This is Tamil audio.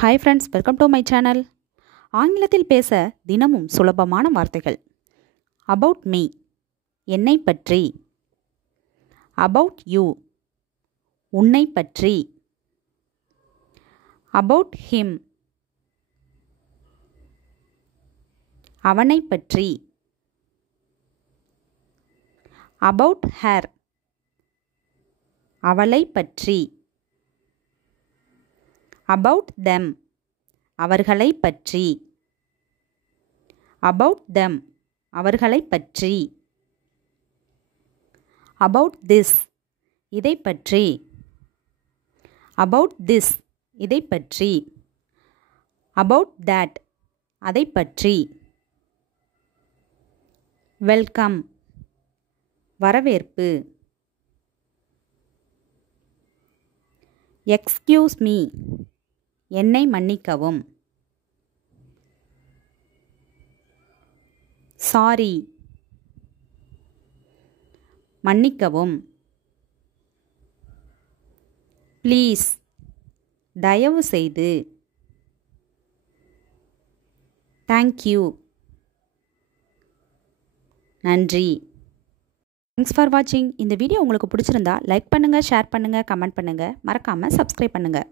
Hi friends, welcome to my channel. ஆங்கிலத்தில் பேச தினமும் சுலபமான வார்த்தைகள். அபவுட் மீ, என்னை பற்றி. அபவுட் யூ, உன்னை பற்றி. அபவுட் ஹிம், அவனை பற்றி. அபவுட் ஹர், அவளை பற்றி. அபவுட் தெம், அவர்களை பற்றி. அபவுட் தெம், அவர்களை பற்றி. அபவுட் திஸ், இதை பற்றி. அபவுட் திஸ், இதை பற்றி. அபவுட் தட், அதை பற்றி. வெல்கம், வரவேற்பு. எக்ஸ்கியூஸ் மீ, என்னை மன்னிக்கவும். சாரி, மன்னிக்கவும். ப்ளீஸ், தயவு செய்து. தேங்க்யூ, நன்றி. தேங்க்ஸ் ஃபார் வாட்சிங். இந்த வீடியோ உங்களுக்கு பிடிச்சிருந்தா லைக் பண்ணுங்கள், ஷேர் பண்ணுங்கள், கமெண்ட் பண்ணுங்கள். மறக்காமல் சப்ஸ்கிரைப் பண்ணுங்கள்.